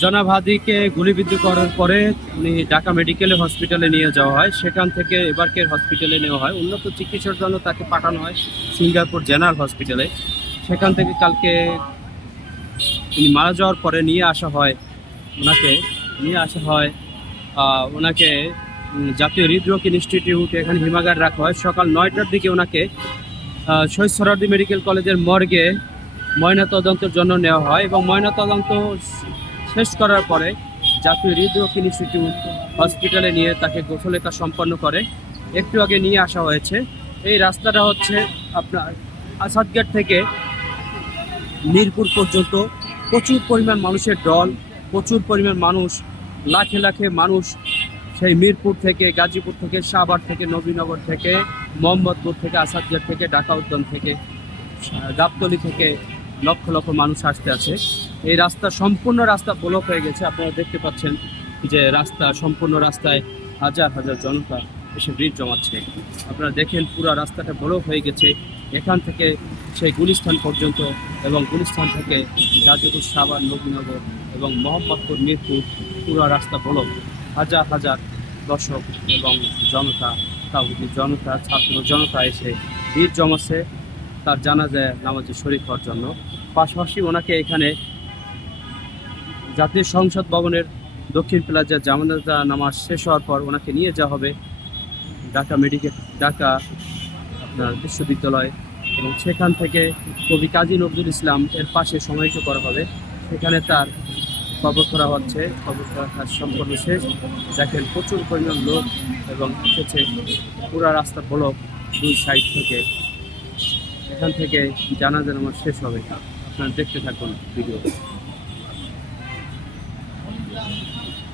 জনাব হাদিকে গুলিবিদ্ধ করার পরে উনি ঢাকা মেডিকেল হসপিটালে নিয়ে যাওয়া হয়। সেখান থেকে এবারকের হসপিটালে নেওয়া হয়। উন্নত চিকিৎসার জন্য তাকে পাঠানো হয় সিঙ্গাপুর জেনারেল হসপিটালে। সেখান থেকে কালকে তিনি মারা যাওয়ার পরে নিয়ে আসা হয় ওনাকে। নিয়ে আসা হয় ওনাকে জাতীয় হৃদরোগ ইনস্টিটিউট এখানে হিমাগার রাখা হয়। সকাল নয়টার দিকে ওনাকে শহীদ সরার্দি মেডিকেল কলেজের মর্গে ময়নাতদন্তের জন্য নেওয়া হয় এবং ময়নাতদন্ত শেষ করার পরে জাতীয় হৃদরোগ ইনস্টিটিউট হসপিটালে নিয়ে তাকে গোসলেখা সম্পন্ন করে। একটু আগে নিয়ে আসা হয়েছে। এই রাস্তাটা হচ্ছে আপনার আসাদগেট থেকে মিরপুর পর্যন্ত। প্রচুর পরিমাণ মানুষের দল, প্রচুর পরিমাণ মানুষ, লাখে লাখে মানুষ সেই মিরপুর থেকে, গাজীপুর থেকে, সাভার থেকে, নবীনগর থেকে, মোহাম্মদপুর থেকে আসাদগেট থেকে, ঢাকা উদ্যান থেকে গাবতলী থেকে লক্ষ লক্ষ মানুষ আসতে আছে। এই রাস্তা, সম্পূর্ণ রাস্তা ব্লক হয়ে গেছে। আপনারা দেখতে পাচ্ছেন যে রাস্তা, সম্পূর্ণ রাস্তায় হাজার হাজার জনতা এসে ভিড় জমাচ্ছে। আপনারা দেখেন পুরো রাস্তাটা ব্লক হয়ে গেছে। এখান থেকে সেই গুলিস্থান পর্যন্ত এবং গুলিস্তান থেকে গাজীপুর, সাভার, নবীনগর এবং মোহাম্মদপুর, মিরপুর পুরো রাস্তা ব্লক হাজার হাজার দর্শক এবং জনতা তাহুদি জনতা, ছাত্র জনতা এসে ভিড় জমাচ্ছে। তার জানাজায় নামাজে শরীক হওয়ার জন্য। পাশাপাশি ওনাকে এখানে জাতীয় সংসদ ভবনের দক্ষিণ প্লাজা জামানাজা নামাজ শেষ হওয়ার পর ওনাকে নিয়ে যাওয়া হবে ঢাকা মেডিকেল, ঢাকা আপনার বিশ্ববিদ্যালয় এবং সেখান থেকে কবি কাজী নজরুল ইসলাম এর পাশে সমাহিত করা হবে। সেখানে তার কবর করা হচ্ছে। কবর করার কাজ সম্পূর্ণ শেষ। দেখেন প্রচুর পরিমাণ লোক এবং এসেছে পুরা রাস্তা ব্লক দুই সাইড থেকে। এখান থেকে জানাজান আমার শেষ হবে। আপনারা দেখতে থাকুন ভিডিও। Yeah.